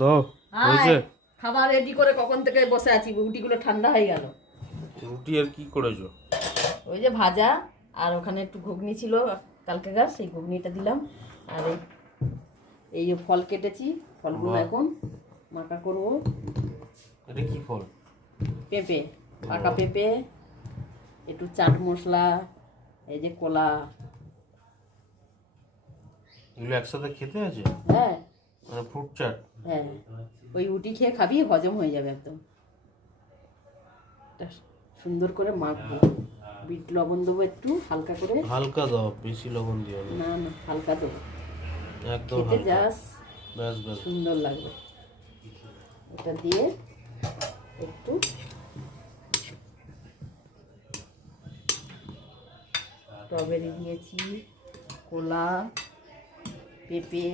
দাও হয়েছে। খাবার রেডি করে কখন থেকে বসে আছি, রুটিগুলো ঠান্ডা হয়ে গেল। রুটি আর কি করেছো? ওই যে ভাজা, আর ওখানে একটু ঘুগনি ছিল কালকেকার, সেই ঘুগনিটা দিলাম। আর এই যে ফল কেটেছি, ফলগুলো বাহ। এখন মাখা করব। এটা কি ফল? পেঁপে, পাকা পেঁপে, একটু চাট মশলা, এই যে কলা। এগুলো একসাথে খেতে আছে? হ্যাঁ মানে ফ্রুট চাট? হ্যাঁ, ওই রুটি খেয়ে খাবি, হজম হয়ে যাবে একদম। এটা সুন্দর করে মাখবো, বিট লবণ দেবো একটু হালকা করে। হালকা দাও, বেশি লবণ দিও না। না না, হালকা দেবো, একদম খেতে হালকা। যাস ব্যাস ব্যাস। সুন্দর লাগবে। এটা দিয়ে একটু স্ট্রবেরি দিয়েছি, কলা, পেঁপে।